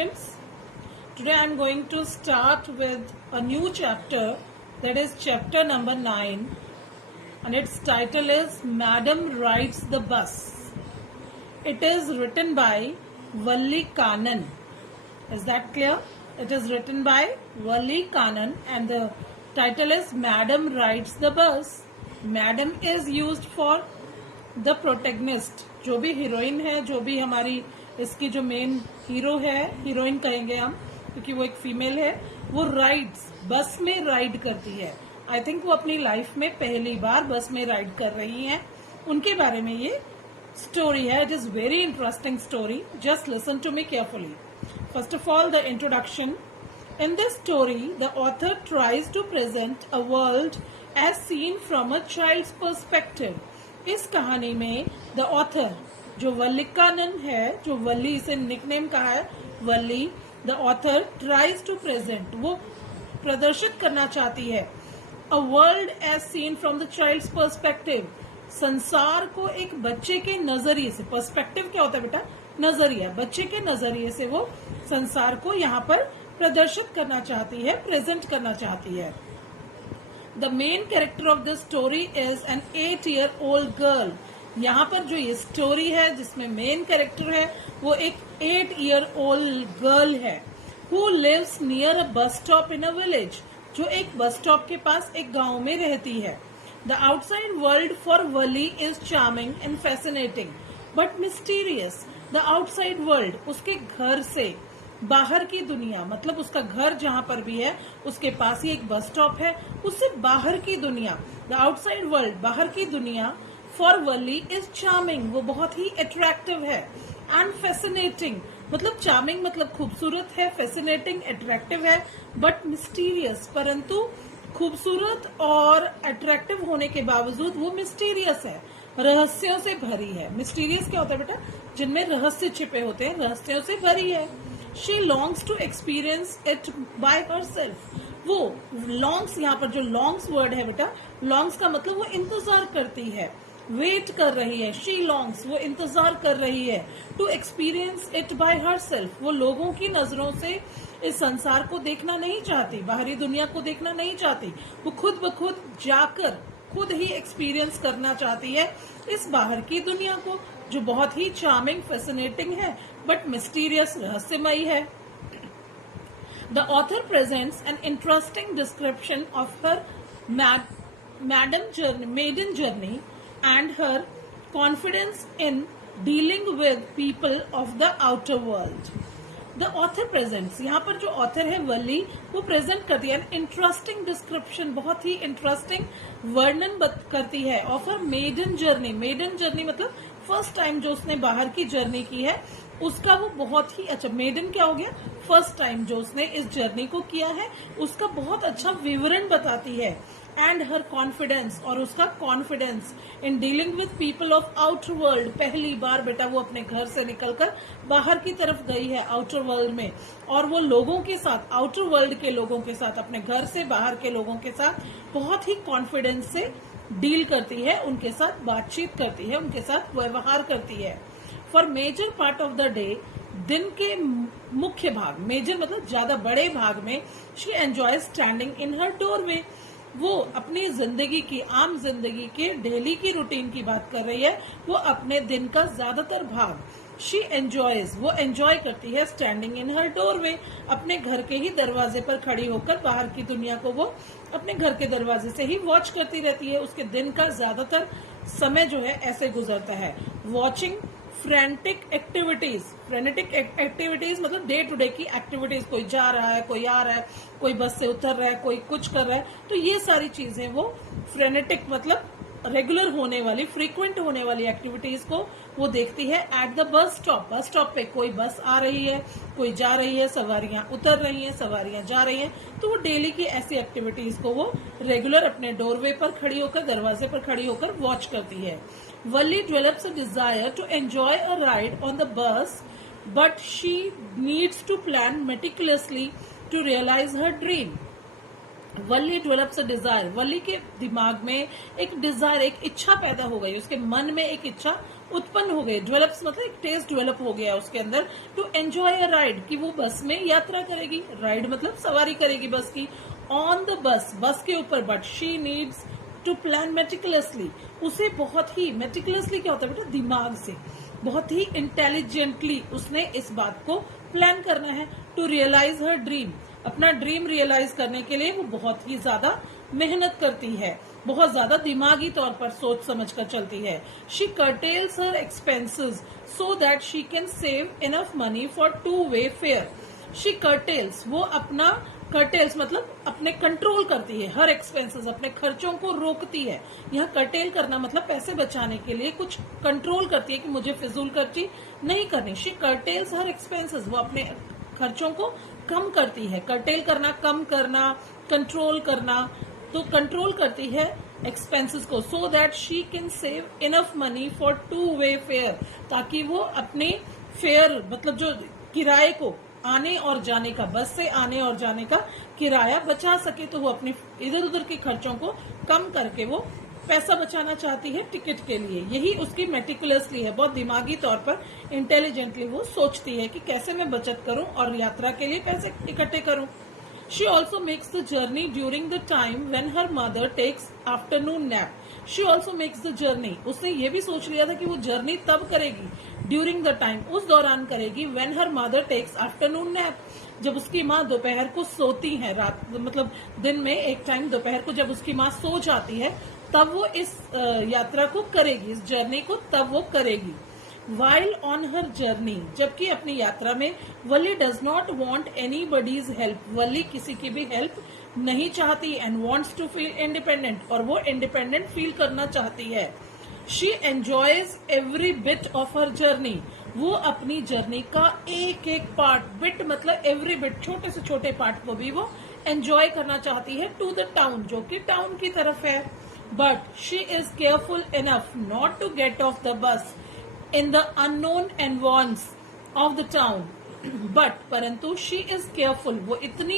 students. Today I am going to start with a new chapter, that is chapter number 9, and its title is Madam Rides the Bus. It is written by Valli Kannan. Is that clear? It is written by Valli Kannan and the title is Madam Rides the Bus. Madam is used for the protagonist. जो भी heroine है, जो भी हमारी इसकी जो main hero है, heroine कहेंगे हम क्योंकि वो एक फीमेल है, वो राइड्स, बस में राइड करती है. आई थिंक वो अपनी लाइफ में पहली बार बस में राइड कर रही हैं. उनके बारे में ये स्टोरी है. It is very interesting story. Just listen to me carefully. First of all, the introduction. In this story, the author tries to present a world as seen from a child's perspective. इस कहानी में the author, जो वल्ली कानन है, जो वल्ली इसे nickname कहा है वल्ली, the author tries to present, वो प्रदर्शित करना चाहती है a world as seen from the child's perspective. संसार को एक बच्चे के नजरिए से, पर्सपेक्टिव क्या होता है बेटा? नजरिया. बच्चे के नजरिए से वो संसार को यहाँ पर प्रदर्शित करना चाहती है, प्रेजेंट करना चाहती है. The main character of the story is an 8-year-old girl. यहाँ पर जो ये स्टोरी है जिसमें मेन कैरेक्टर है वो एक 8-year-old गर्ल है who lives near a bus stop in a village, जो एक बस स्टॉप के पास एक गांव में रहती है. The outside world for Wali is charming and fascinating but mysterious. The outside world, उसके घर से बाहर की दुनिया, मतलब उसका घर जहां पर भी है उसके पास ही एक बस स्टॉप है, उससे बाहर की दुनिया, द आउटसाइड वर्ल्ड, बाहर की दुनिया, फॉर वली इज चार्मिंग, वो बहुत ही अट्रैक्टिव है. एंड फैसिनेटिंग, मतलब चार्मिंग मतलब खूबसूरत है, फैसिनेटिंग अट्रैक्टिव है, बट मिस्टीरियस, परंतु खूबसूरत और अट्रैक्टिव होने के बावजूद वो मिस्टीरियस है, रहस्यों से भरी है. मिस्टीरियस क्या होता है बेटा? जिनमें रहस्य छिपे होते हैं, रहस्यों से भरी है. She longs to experience it by herself. वो longs, यहाँ पर जो longs वर्ड है बेटा, longs का मतलब वो इंतजार करती है, वेट कर रही है. She longs, वो इंतजार कर रही है. To experience it by herself, वो लोगों की नजरों से इस संसार को देखना नहीं चाहती, बाहरी दुनिया को देखना नहीं चाहती. वो खुद ब खुद जाकर खुद ही एक्सपीरियंस करना चाहती है इस बाहर की दुनिया को, जो बहुत ही चार्मिंग, फैसिनेटिंग है, बट मिस्टीरियस, रहस्यमयी है. The author presents an interesting description of her maiden journey and her confidence in dealing with people of the outer world. The author presents, यहाँ पर जो ऑथर है वल्ली, वो प्रेजेंट करती है इंटरेस्टिंग डिस्क्रिप्शन, बहुत ही इंटरेस्टिंग वर्णन करती है of her maiden journey. Maiden journey मतलब फर्स्ट टाइम जो उसने बाहर की जर्नी की है उसका वो बहुत ही अच्छा, मेडन क्या हो गया? फर्स्ट टाइम जो उसने इस जर्नी को किया है उसका बहुत अच्छा विवरण बताती है. एंड हर कॉन्फिडेंस, और उसका confidence in dealing with people of outer world. पहली बार बेटा वो अपने घर से निकलकर बाहर की तरफ गई है आउटर वर्ल्ड में, और वो लोगों के साथ, आउटर वर्ल्ड के लोगों के साथ, अपने घर से बाहर के लोगों के साथ बहुत ही कॉन्फिडेंस से डील करती है, उनके साथ बातचीत करती है, उनके साथ व्यवहार करती है. For major part of the day, दिन के मुख्य भाग, मेजर मतलब ज्यादा बड़े भाग में, she enjoy standing in her doorway. वो अपनी जिंदगी की, आम जिंदगी के डेली की रूटीन की बात कर रही है. वो अपने दिन का ज्यादातर भाग शी एंजॉयज, वो एंजॉय करती है स्टैंडिंग इन हर डोरवे, अपने घर के ही दरवाजे पर खड़ी होकर बाहर की दुनिया को वो अपने घर के दरवाजे से ही वॉच करती रहती है. उसके दिन का ज्यादातर समय जो है ऐसे गुजरता है. Watching frenetic activities. Frenetic activities मतलब डे टू डे की एक्टिविटीज, कोई जा रहा है, कोई आ रहा है, कोई बस से उतर रहा है, कोई कुछ कर रहा है, तो ये सारी चीजें वो फ्रेनेटिक मतलब रेगुलर होने वाली, फ्रीक्वेंट होने वाली एक्टिविटीज को वो देखती है at the bus stop. Bus stop पे कोई बस आ रही है, कोई जा रही है, सवारियां उतर रही हैं, सवारियां जा रही हैं, तो वो डेली की ऐसी एक्टिविटीज को वो रेगुलर अपने डोरवे पर खड़ी होकर, दरवाजे पर खड़ी होकर वॉच करती है. Valli develops a desire to enjoy a ride on the bus, but she needs to plan meticulously to realize her dream. Valli develops a desire. Valli के दिमाग में एक डिजायर, एक इच्छा पैदा हो गई, उसके मन में एक इच्छा उत्पन्न हो गए। डेवलप्स मतलब एक टेस्ट डेवलप हो गया उसके अंदर टू एंजॉय अ राइड, कि वो बस में यात्रा करेगी। राइड मतलब सवारी करेगी बस की। ऑन द बस, बस के ऊपर। But she needs to plan meticulously, उसे बहुत ही मेटिकुलसली क्या होता है बेटा, दिमाग से बहुत ही इंटेलिजेंटली उसने इस बात को प्लान करना है। टू रियलाइज हर ड्रीम, अपना ड्रीम रियलाइज करने के लिए वो बहुत ही ज्यादा मेहनत करती है, बहुत ज्यादा दिमागी तौर पर सोच समझ कर चलती है। She curtails her expenses so that she can save enough money for two-way fare. She curtails, वो अपना curtails मतलब अपने कंट्रोल करती है, हर एक्सपेंसेस, अपने खर्चों को रोकती है। यह curtail करना मतलब पैसे बचाने के लिए कुछ कंट्रोल करती है कि मुझे फिजूल खर्ची नहीं करनी। शी curtails her expenses, वो अपने खर्चों को कम करती है। curtail करना, कम करना, कंट्रोल करना, तो कंट्रोल करती है एक्सपेंसेस को। So that she can save enough money for two-way fair, ताकि वो अपने फेयर मतलब जो किराए को, आने और जाने का, बस से आने और जाने का किराया बचा सके। तो वो अपने इधर उधर के खर्चों को कम करके वो पैसा बचाना चाहती है टिकट के लिए। यही उसकी मेटिकुलसली है, बहुत दिमागी तौर पर इंटेलिजेंटली वो सोचती है कि कैसे मैं बचत करूं और यात्रा के लिए पैसे इकट्ठे करूं। She also makes the journey during the time when her mother takes afternoon nap. She also makes the journey. उसने ये भी सोच लिया था कि वो जर्नी तब करेगी, during the time, उस दौरान करेगी, when her mother takes afternoon nap, जब उसकी माँ दोपहर को सोती है, रात मतलब दिन में एक टाइम दोपहर को जब उसकी माँ सो जाती है, तब वो इस यात्रा को करेगी, इस जर्नी को तब वो करेगी। While on her journey, जबकि अपनी यात्रा में वली does not want anybody's help, वली किसी की भी हेल्प नहीं चाहती and wants to feel independent, और वो इंडिपेंडेंट फील करना चाहती है। She enjoys every bit of her journey, वो अपनी जर्नी का एक एक पार्ट, बिट मतलब एवरी बिट, छोटे से छोटे पार्ट को भी वो एंजॉय करना चाहती है। टू द टाउन, जो कि टाउन की तरफ है। But she is careful enough not to get off the bus in the unknown environs of the town, but परंतु she is careful, वो इतनी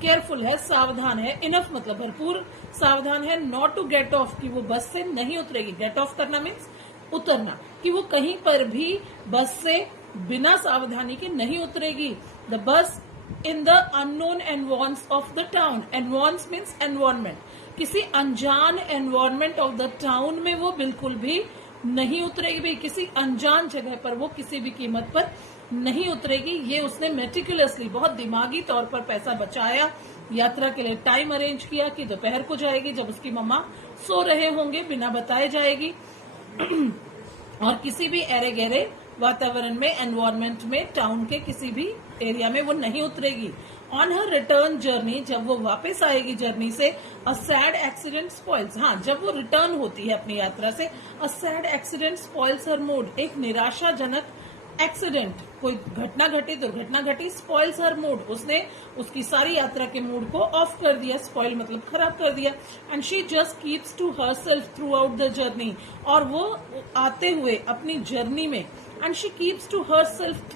केयरफुल है, सावधान है, इनफ मतलब भरपूर सावधान है, नॉट टू गेट ऑफ, कि वो बस से नहीं उतरेगी। गेट ऑफ करना मीन्स उतरना, कि वो कहीं पर भी बस से बिना सावधानी के नहीं उतरेगी। The bus in the unknown environs of the town, environs means environment, किसी अनजान एनवायरमेंट ऑफ द टाउन में वो बिल्कुल भी नहीं उतरेगी। भाई किसी अनजान जगह पर वो किसी भी कीमत पर नहीं उतरेगी। ये उसने मेटिकुलसली बहुत दिमागी तौर पर पैसा बचाया, यात्रा के लिए टाइम अरेंज किया कि दोपहर को जाएगी जब उसकी मम्मा सो रहे होंगे, बिना बताए जाएगी और किसी भी एरे गहरे वातावरण में, एनवायरमेंट में, टाउन के किसी भी एरिया में वो नहीं उतरेगी। ऑन हर रिटर्न जर्नी, जब वो वापस आएगी जर्नी से, अ सैड एक्सीडेंट स्पॉइल्स, हाँ जब वो रिटर्न होती है अपनी यात्रा से, a sad accident spoils her mood, एक निराशाजनक एक्सीडेंट, कोई घटना घटी, दुर्घटना घटी, स्पॉइल्स हर मूड, उसने उसकी सारी यात्रा के मूड को ऑफ कर दिया। स्पॉइल मतलब खराब कर दिया। And she just keeps to herself throughout the journey, और वो आते हुए अपनी जर्नी में, and she keeps to herself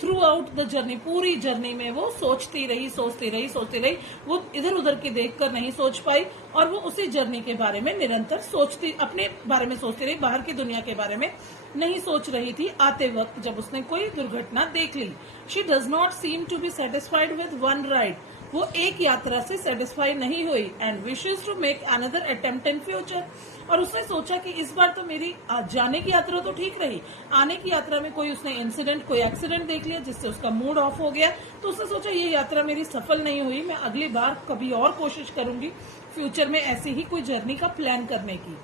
throughout the journey, पूरी जर्नी में वो सोचती रही, वो इधर उधर की देखकर नहीं सोच पाई, और वो उसी जर्नी के बारे में निरंतर सोचती, अपने बारे में सोचती रही, बाहर की दुनिया के बारे में नहीं सोच रही थी। आते वक्त जब उसने कोई दुर्घटना देख ली, she does not seem to be satisfied with one ride, वो एक यात्रा से सेटिस्फाई नहीं हुई, and wishes to make another attempt in future, और उसने सोचा कि इस बार तो मेरी जाने की यात्रा तो ठीक रही, आने की यात्रा में कोई उसने इंसिडेंट, कोई एक्सीडेंट देख लिया जिससे उसका मूड ऑफ हो गया, तो उसने सोचा ये यात्रा मेरी सफल नहीं हुई, मैं अगली बार कभी और कोशिश करूंगी फ्यूचर में ऐसी ही कोई जर्नी का प्लान करने की।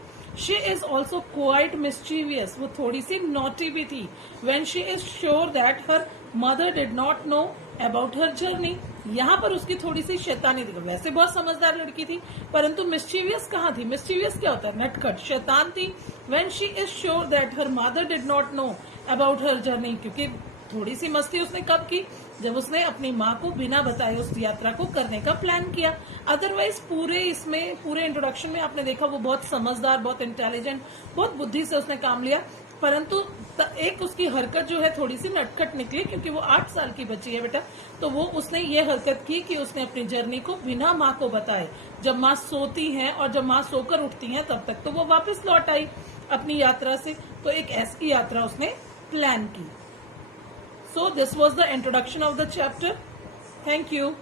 She is also quite mischievous, वो थोड़ी सी नॉटी भी थी। When she is sure that her mother did not know about her journey, यहाँ पर उसकी थोड़ी सी शैतानी थी, वैसे बहुत समझदार लड़की थी, परंतु मिस्चीवियस कहाँ थी? मिस्चीवियस क्या होता है? नटखट, शैतान थी। When she is sure that her mother did not know about her journey, क्योंकि थोड़ी सी मस्ती उसने कब की? जब उसने अपनी माँ को बिना बताए उस यात्रा को करने का प्लान किया। अदरवाइज पूरे इंट्रोडक्शन में आपने देखा वो बहुत समझदार, बहुत इंटेलिजेंट, बहुत बुद्धि से उसने काम लिया, परंतु एक उसकी हरकत जो है थोड़ी सी नटखट निकली, क्योंकि वो 8 साल की बच्ची है बेटा, तो वो उसने ये हरकत की कि उसने अपनी जर्नी को बिना माँ को बताए, जब माँ सोती है और जब माँ सोकर उठती है तब तक तो वो वापस लौट आई, अपनी यात्रा से, तो एक ऐसी यात्रा उसने प्लान की. So this was the introduction of the chapter. Thank you.